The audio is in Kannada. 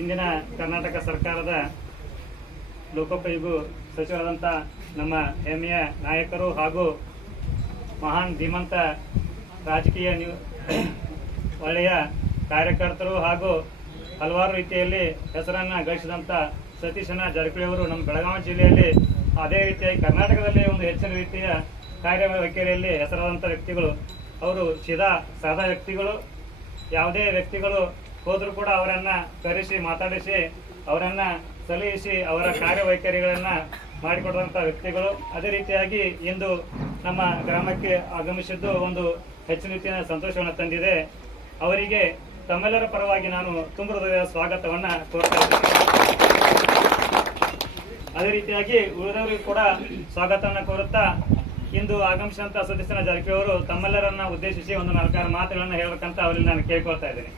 ಇಂದಿನ ಕರ್ನಾಟಕ ಸರ್ಕಾರದ ಲೋಕೋಪಯೋಗಿ ಸಚಿವರಾದಂಥ ನಮ್ಮ ಹೆಮ್ಮೆಯ ನಾಯಕರು ಹಾಗೂ ಮಹಾನ್ ಧೀಮಂತ ರಾಜಕೀಯ ಒಳ್ಳೆಯ ಕಾರ್ಯಕರ್ತರು ಹಾಗೂ ಹಲವಾರು ರೀತಿಯಲ್ಲಿ ಹೆಸರನ್ನು ಗಳಿಸಿದಂಥ ಸತೀಶಣ್ಣ ಜಾರಕಿಹೊಳಿ ಅವರು ನಮ್ಮ ಬೆಳಗಾವಿ ಜಿಲ್ಲೆಯಲ್ಲಿ ಅದೇ ರೀತಿಯಾಗಿ ಕರ್ನಾಟಕದಲ್ಲಿ ಒಂದು ಹೆಚ್ಚಿನ ರೀತಿಯ ಕಾರ್ಯವೈಖರಿಯಲ್ಲಿ ಹೆಸರಾದಂಥ ವ್ಯಕ್ತಿಗಳು. ಅವರು ಸಾದಾ ವ್ಯಕ್ತಿಗಳು. ಯಾವುದೇ ವ್ಯಕ್ತಿಗಳು ಹೋದರೂ ಕೂಡ ಅವರನ್ನು ಕರೆಸಿ ಮಾತಾಡಿಸಿ ಅವರನ್ನು ಸಲಹಿಸಿ ಅವರ ಕಾರ್ಯವೈಖರಿಗಳನ್ನು ಮಾಡಿಕೊಡುವಂಥ ವ್ಯಕ್ತಿಗಳು. ಅದೇ ರೀತಿಯಾಗಿ ಇಂದು ನಮ್ಮ ಗ್ರಾಮಕ್ಕೆ ಆಗಮಿಸಿದ್ದು ಒಂದು ಹೆಚ್ಚಿನ ರೀತಿಯ ಸಂತೋಷವನ್ನು ತಂದಿದೆ. ಅವರಿಗೆ ತಮ್ಮೆಲ್ಲರ ಪರವಾಗಿ ನಾನು ತುಂಬ ಹೃದಯದ ಸ್ವಾಗತವನ್ನು ಕೋರ್ತಾ ಇದ್ದೇನೆ. ಅದೇ ರೀತಿಯಾಗಿ ಉಳಿದವರಿಗೂ ಕೂಡ ಸ್ವಾಗತವನ್ನು ಕೋರುತ್ತಾ ಇಂದು ಆಗಮಿಸಿದಂಥ ಸತೀಶಣ್ಣ ಜಾರಕಿಹೊಳಿ ಅವರು ತಮ್ಮೆಲ್ಲರನ್ನ ಉದ್ದೇಶಿಸಿ ಒಂದು 4 ಮಾತುಗಳನ್ನು ಹೇಳಬೇಕಂತ ಅವರಲ್ಲಿ ನಾನು ಕೇಳ್ಕೊಳ್ತಾ ಇದ್ದೇನೆ.